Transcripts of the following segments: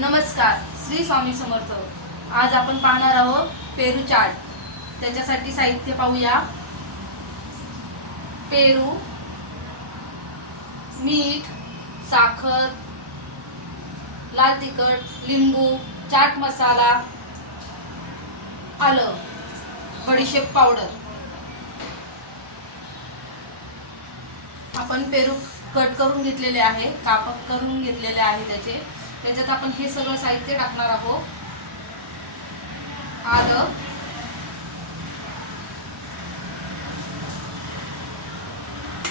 नमस्कार, श्री स्वामी समर्थ। आज आपण पाहणार आहोत पेरू चाट। त्याच्यासाठी साहित्य पाहूया। पेरू, मीठ, साखर, लाल तिखट, लिंबू, चाट मसाला, आलं, बडीशेप पावडर। आपण पेरू कट करून घेतलेले आहे, काप करून घेतलेले आहे। त्याच्यात आपण हे सगळं साहित्य टाकणार आहोत। आलं,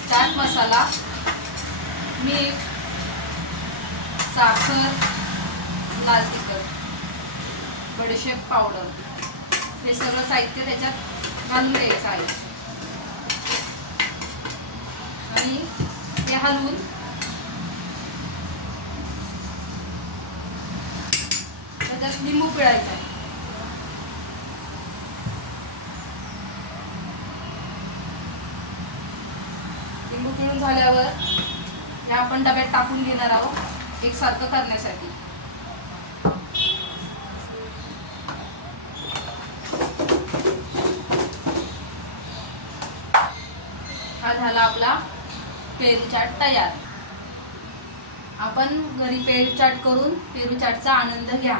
चाट मसाला, मीठ, साखर, लाल तिखट, बडीशेप पावडर, हे सगळं साहित्य त्याच्यात घालून द्यायचं आहे आणि ते हलवून त्याच्यात लिंबू पिळायचा आहे। लिंबू पिळून झाल्यावर हे आपण डब्यात टाकून घेणार आहोत एकसारखं करण्यासाठी। हा झाला आपला पेरू चाट तयार। आपण घरी पेरू चाट करून पेरू चाटचा आनंद घ्या।